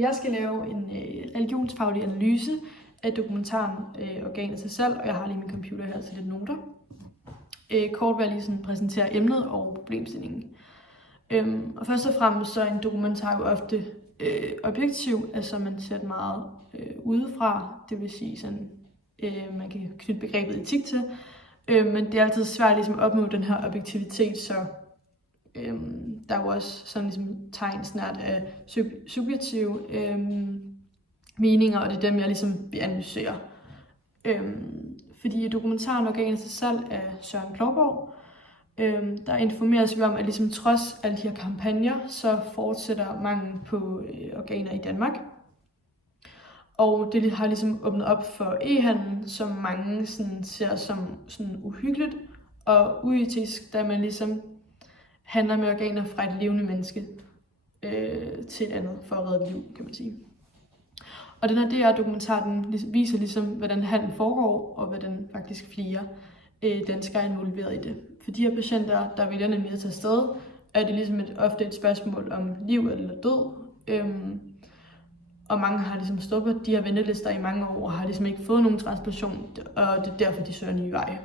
Jeg skal lave en religionsfaglig analyse af dokumentaren Organet til salg, og jeg har lige min computer her til lidt noter. Kort vil jeg lige sådan præsentere emnet og problemstillingen. Og først og fremmest så er en dokumentar jo ofte objektiv, altså man ser det meget udefra, det vil sige sådan, man kan knytte begrebet etik til, men det er altid svært ligesom at opnå den her objektivitet, så der er jo også sådan ligesom tegn snart af subjektive meninger, og det er dem, jeg ligesom vil analysere. Fordi dokumentaren Organet til salg af Søren Klovborg, der informeres vi om, at ligesom trods alle de her kampagner, så fortsætter manglen på organer i Danmark. Og det har ligesom åbnet op for e-handel, som mange sådan ser som sådan uhyggeligt og uetisk, da man ligesom handler med organer fra et levende menneske til et andet for at redde et liv, kan man sige. Og den her DR-dokumentar, den viser ligesom, hvordan handlen foregår, og hvordan faktisk flere danskere er involveret i det. For de her patienter, der vælger nemlig at tage afsted, er det ligesom ofte et spørgsmål om liv eller død. Og mange har ligesom stået på de her ventelister i mange år, og har ligesom ikke fået nogen transplantation, og det er derfor, de søger nye veje.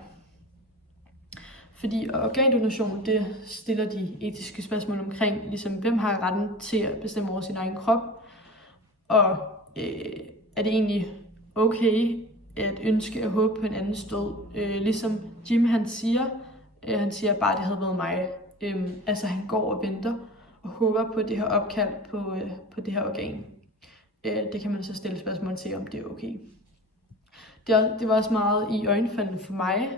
Fordi organdonation, det stiller de etiske spørgsmål omkring, ligesom hvem har retten til at bestemme over sin egen krop, og er det egentlig okay at ønske og håbe på en andens død? Ligesom Jim han siger bare, at det havde været mig. Altså han går og venter og håber på det her opkald på det her organ. Det kan man så stille spørgsmål til, om det er okay. Det var også meget i øjenfaldende for mig,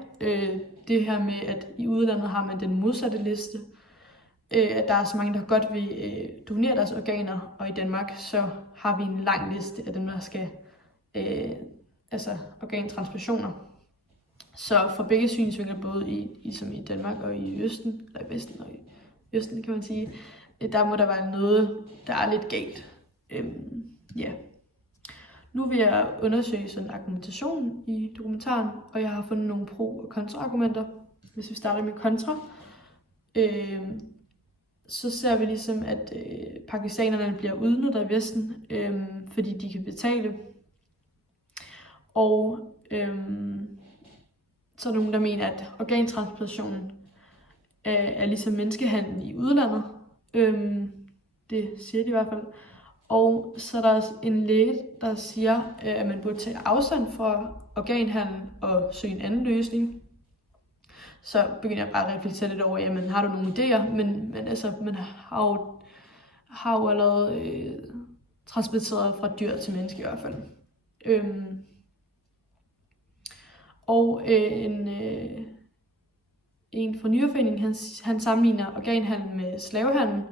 det her med, at i udlandet har man den modsatte liste. At der er så mange, der godt vil donere deres organer, og i Danmark så har vi en lang liste af dem, der skal organtransplantationer. Så fra begge synsvinkler, både i Danmark og i Østen, eller i Vesten og i Østen, kan man sige, der må der være noget, der er lidt galt. Nu vil jeg undersøge sådan argumentation i dokumentaren, og jeg har fundet nogle pro- og kontra-argumenter. Hvis vi starter med kontra, så ser vi ligesom, at pakistanerne bliver udnyttet af Vesten, fordi de kan betale. Og så er der nogen, der mener, at organtransplantation er ligesom menneskehandel i udlandet. Det siger de i hvert fald. Og så er der også en læge, der siger, at man burde tage afstand fra organhandel og søge en anden løsning. Så begynder jeg bare at reflektere lidt over, jamen har du nogle idéer? Men altså, man har jo allerede transplanteret fra dyr til menneske i hvert fald. En fra Nyreforeningen, han sammenligner organhandel med slavehandel.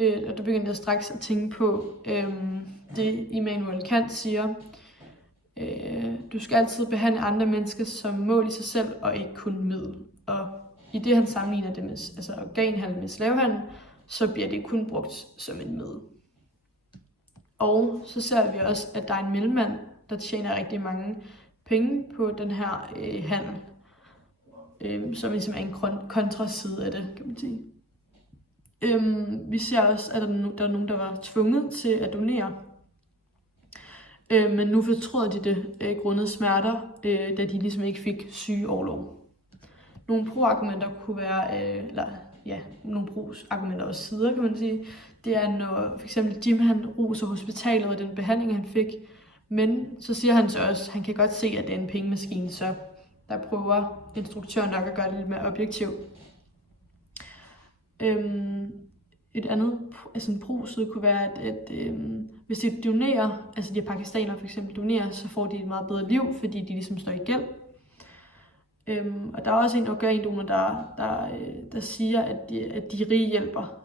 Og der begyndte jeg straks at tænke på det Immanuel Kant siger. Du skal altid behandle andre mennesker som mål i sig selv, og ikke kun middel. Og i det han sammenligner det med organhandel med slavehandel, så bliver det kun brugt som en middel. Og så ser vi også, at der er en mellemmand, der tjener rigtig mange penge på den her handel, som ligesom er en kontraside af det, kan man sige. Vi ser også, at der er nogen, der var tvunget til at donere. Men nu fortryder de det grundet smerter, da de ligesom ikke fik sygeorlov. Nogle pro-argumenter kunne være, nogle pro-argumenter og sider, kan man sige. Det er, når for eksempel Jim han roser hospitalet og den behandling, han fik. Men så siger han så også, at han kan godt se, at det er en pengemaskine, så der prøver instruktøren nok at gøre det lidt mere objektivt. Et andet pro-side kunne være, at hvis de donerer, altså de pakistanere for eksempel donerer, så får de et meget bedre liv, fordi de ligesom står i gæld. Og der er også en organdonor, der siger, at de rige hjælper,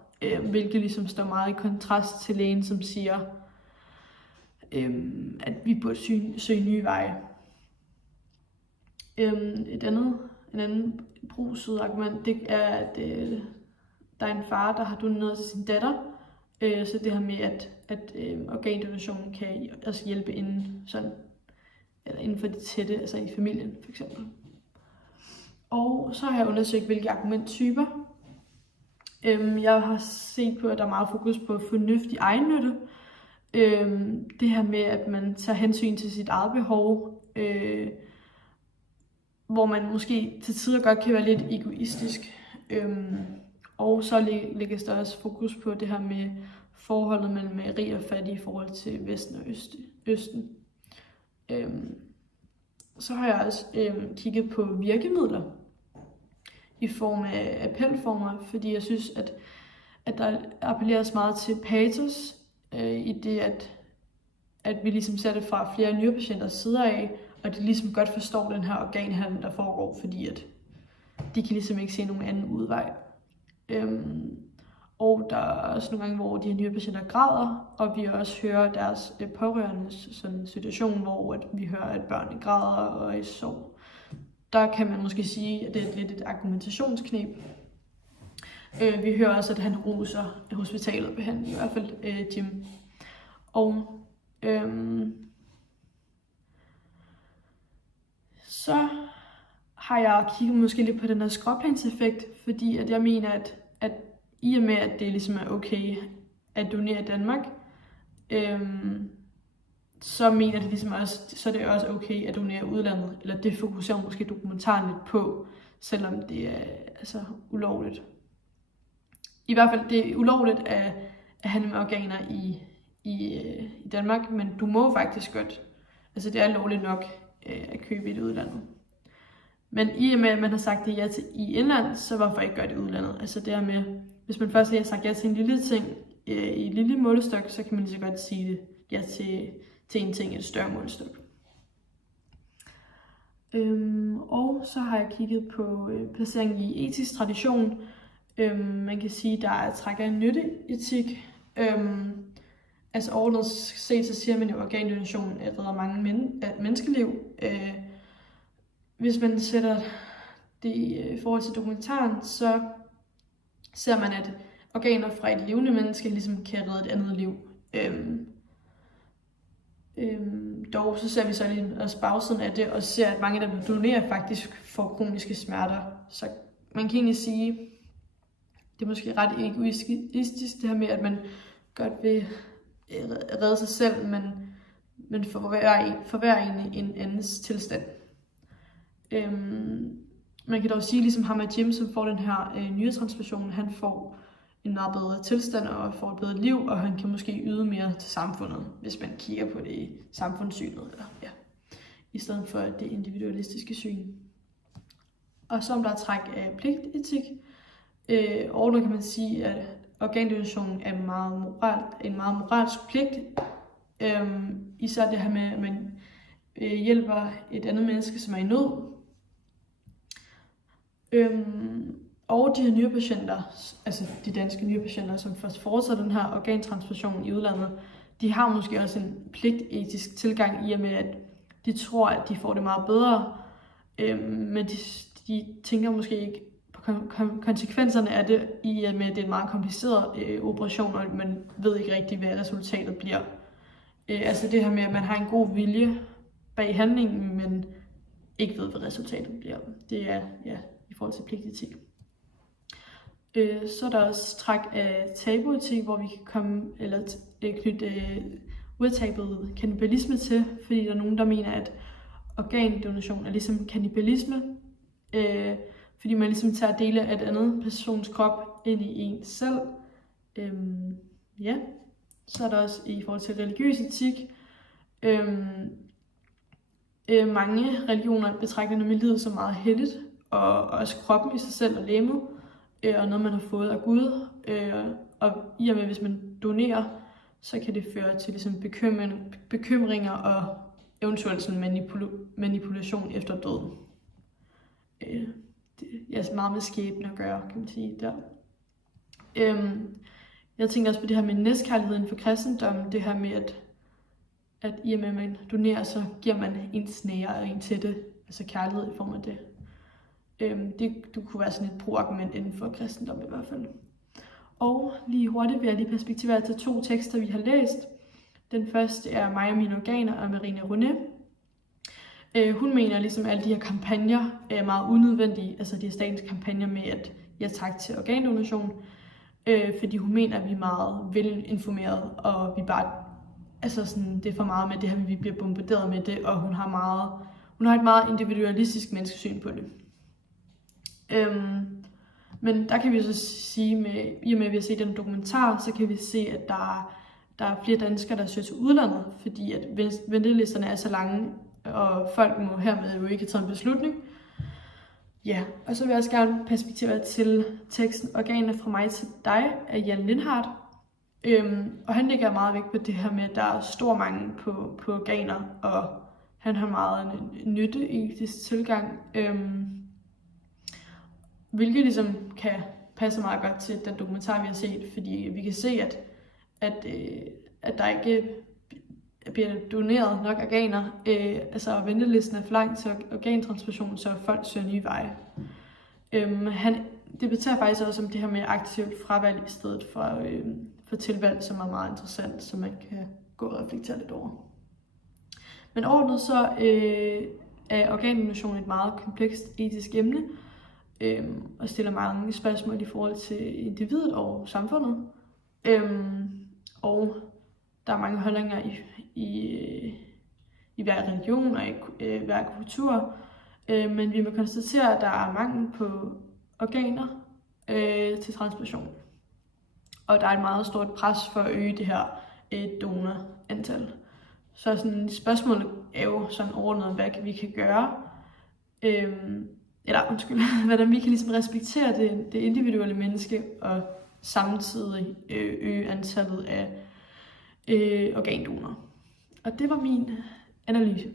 hvilket ligesom står meget i kontrast til lægen, som siger, at vi burde søge nye veje. En anden pro-side argument, det er, at der er en far, der har doneret til sin datter, så det her med, at organdonation kan også hjælpe inden for det tætte, altså i familien for eksempel. Og så har jeg undersøgt, hvilke argumenttyper. Jeg har set på, at der er meget fokus på fornuftig egennytte, Det her med, at man tager hensyn til sit eget behov, hvor man måske til tider godt kan være lidt egoistisk. Og så lægges der også fokus på det her med forholdet mellem rig og fattig i forhold til Vesten og Østen. Så har jeg også kigget på virkemidler i form af appelformer, fordi jeg synes, at der appelleres meget til patos, i det, at vi ligesom ser det fra flere nyrepatienters sider af, og de ligesom godt forstår den her organhandel, der foregår, fordi at de kan ligesom ikke se nogen anden udvej. Og der er også nogle gange, hvor de her nyrepatienter græder, og vi også hører deres pårørende sådan situation, hvor at vi hører, at børnene græder og er i sorg. Der kan man måske sige, at det er lidt et argumentationskneb. Vi hører også, at han roser hospitalet behandling, i hvert fald Jim. Og så har jeg kigget måske lidt på den her skråplanseffekt, fordi at jeg mener, at i og med, at det ligesom er okay at donere i Danmark, så mener det ligesom også, så er det også okay at donere i udlandet, eller det fokuserer måske dokumentaren lidt på, selvom det er altså ulovligt. I hvert fald, det er ulovligt at handle med organer i Danmark, men du må faktisk godt. Altså det er lovligt nok at købe i det udlandet. Men i og med, at man har sagt det ja til i indland, så hvorfor ikke gøre det i udlandet? Altså det her med, hvis man først har sagt ja til en lille ting i en lille målestok, så kan man lige så godt sige det ja til en ting i et større målestok. Og så har jeg kigget på placeringen i etisk tradition. Man kan sige, der er træk af nytteetik. Altså overordnet set, så siger man jo, at organdonation redder mange menneskeliv. Hvis man sætter det i forhold til dokumentaren, så ser man, at organer fra et levende menneske ligesom kan redde et andet liv. Dog så ser vi så lige også bagsiden af det, og ser, at mange af dem, der donerer, faktisk får kroniske smerter. Så man kan egentlig sige, det er måske ret egoistisk, det her med, at man godt vil redde sig selv, men forværre en andens tilstand. Man kan dog sige, ligesom ham og Jim, som får den her nyretransplantation, han får en meget bedre tilstand og får et bedre liv, og han kan måske yde mere til samfundet, hvis man kigger på det i samfundssynet, eller, ja, i stedet for det individualistiske syn. Og så om der er træk af pligtetik, og nu kan man sige, at organdonation er en meget moralsk pligt. Især det her med, at man hjælper et andet menneske, som er i nød. Og de her nyrepatienter, altså de danske nyrepatienter, som først foretager den her organtransplantation i udlandet, de har måske også en pligtetisk tilgang i og med, at de tror, at de får det meget bedre, men de tænker måske ikke på konsekvenserne af det, i og med, at det er en meget kompliceret operation, og man ved ikke rigtig, hvad resultatet bliver. Altså det her med, at man har en god vilje bag handlingen, men ikke ved, hvad resultatet bliver. Det er i forhold til pligtetik. Så er der også træk af tabuetik, hvor vi kan knytte udtabet kannibalisme til, fordi der er nogen, der mener, at organdonation er ligesom kannibalisme, fordi man ligesom tager dele af et andet persons krop ind i en selv. Så er der også i forhold til religiøs etik. Mange religioner betragter nemlig livet som meget helligt, og også kroppen i sig selv og legemet, og noget man har fået af Gud. Og i og med, hvis man donerer, så kan det føre til ligesom bekymringer og eventuelt sådan manipulation efter døden. Det er meget med skæbne at gøre, kan man sige der. Jeg tænker også på det her med næstkærligheden for kristendommen, det her med, at i og med, at man donerer, så giver man ens nære og en til det, altså kærlighed i form af det. Det kunne være sådan et pro-argument inden for kristendom i hvert fald. Og lige hurtigt vil jeg lige perspektivere til 2 tekster, vi har læst. Den første er Mig og mine organer af Marina René. Hun mener ligesom, at alle de her kampagner er meget unødvendige, altså de her statens kampagner med at ja tak til organdonation, fordi hun mener, at vi er meget velinformerede, og vi bare altså sådan, det er for meget med det her, vi bliver bombarderet med det, og hun har et meget individualistisk menneskesyn på det. Men der kan vi så sige, i og med at vi har set den dokumentar, så kan vi se, at der er flere danskere, der søger til udlandet, fordi at ventelisterne er så lange, og folk må hermed jo ikke have taget en beslutning. Ja, og så vil jeg også gerne perspektivere til teksten Organer fra mig til dig af Jan Lindhardt. Og han lægger meget vægt på det her med, at der er stor mangel på organer, og han har meget en nytteetisk tilgang, hvilket ligesom kan passe meget godt til den dokumentar, vi har set, fordi vi kan se, at der ikke bliver doneret nok organer, altså ventelisten er for lang til organtransplantation, så folk søger nye veje. Han debatterer faktisk også om det her med aktivt fravalg i stedet for tilvalg, som er meget interessant, så man kan gå og reflektere lidt over. Men overordnet så er organdonation et meget komplekst etisk emne, og stiller mange spørgsmål i forhold til individet og samfundet. Og der er mange holdninger i hver religion og i hver kultur, men vi må konstatere, at der er mangel på organer til transplantation. Og der er et meget stort pres for at øge det her donorantal. Så sådan, spørgsmålet er jo sådan overordnet, hvad vi kan gøre, hvordan vi kan ligesom respektere det individuelle menneske og samtidig øge antallet af organdonorer. Og det var min analyse.